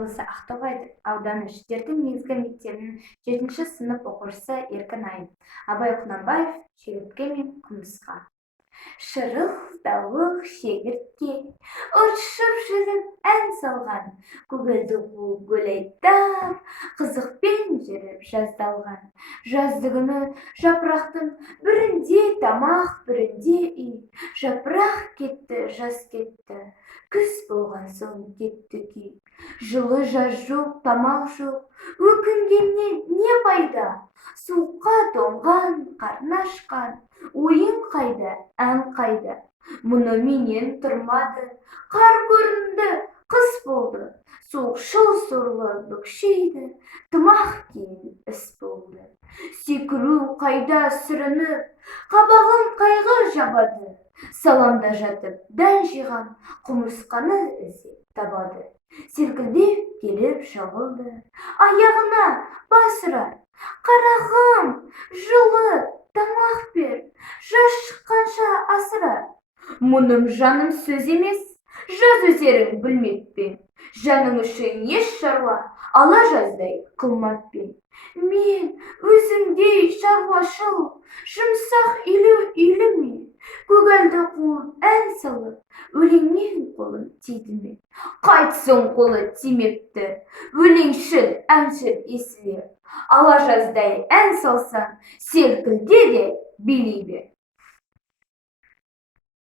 облысы Ақтоғай ауданы Шідерті негізгі мектебінің 7-ші сынып оқушысы Еркін Айым. Абай Құнанбаев шегіртке мен құмырсқа. Шырылдауық шегіртке ұшып жүріп ән салған, көгілді гүл айдап, қызықпен жүріп жаздалған. Жазды күні жапырақтың бірінде тамақ, бірінде үй. Жапырақ кетті, жаз кетті, күз болған соң кетті күй. Жылы жаз жоқ, тамақ жоқ, өкінгеннен не пайда? Суыққа тоңған, қарны ашқан, ойын қайда, ән қайда? Мұнымен тұрмады, қар көрінді, қыс болды, суықшыл сорлы бүкшейді, тымақ кейін іс болды. Секіру қайда сүрініп, қабағын қайғы жабады, салонда жатып дән жиған құмырсқаны іздеп табады. Селкілдеп келіп жығылды, аяғына бас ұрар. Қарағым, жылы тамақ бер, жаз шыққанша асырар. Мұным жаным сөз емес, жаз өтерін білмекпен. Жаның үшін еш шаруа, ала жаздай қылмақпен. Мен өзіңдей шаруашыл, жұмсақ үйлі ме? Көгалды қуып ән салып, өлеңнен қолым тиді ме? Қайтсын қолы тимепті, өлеңшіл, әншіл есілер. Ала жаздай ән салсаң, селкілде де билей бер.